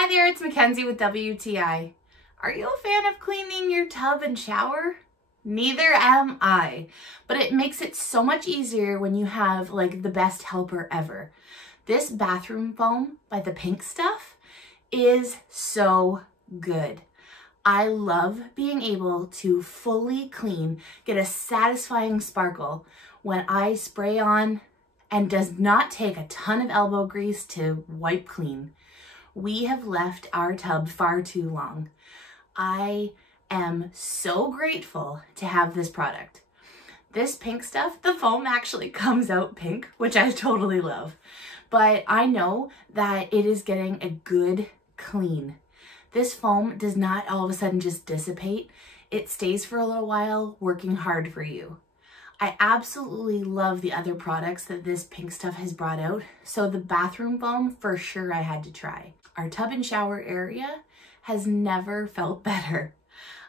Hi there, it's Mackenzie with WTI. Are you a fan of cleaning your tub and shower? Neither am I, but it makes it so much easier when you have like the best helper ever. This bathroom foam by the Pink Stuff is so good. I love being able to fully clean, get a satisfying sparkle when I spray on, and does not take a ton of elbow grease to wipe clean. We have left our tub far too long. I am so grateful to have this product. This Pink Stuff, the foam actually comes out pink, which I totally love. But I know that it is getting a good clean. This foam does not all of a sudden just dissipate. It stays for a little while, working hard for you. I absolutely love the other products that this Pink Stuff has brought out. So the bathroom foam, for sure I had to try. Our tub and shower area has never felt better.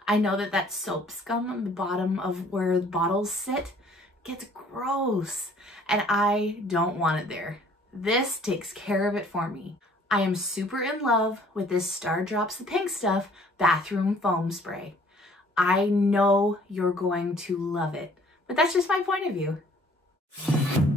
I know that that soap scum on the bottom of where the bottles sit gets gross, and I don't want it there. This takes care of it for me. I am super in love with this Star Drops the Pink Stuff bathroom foam spray. I know you're going to love it, but that's just my point of view.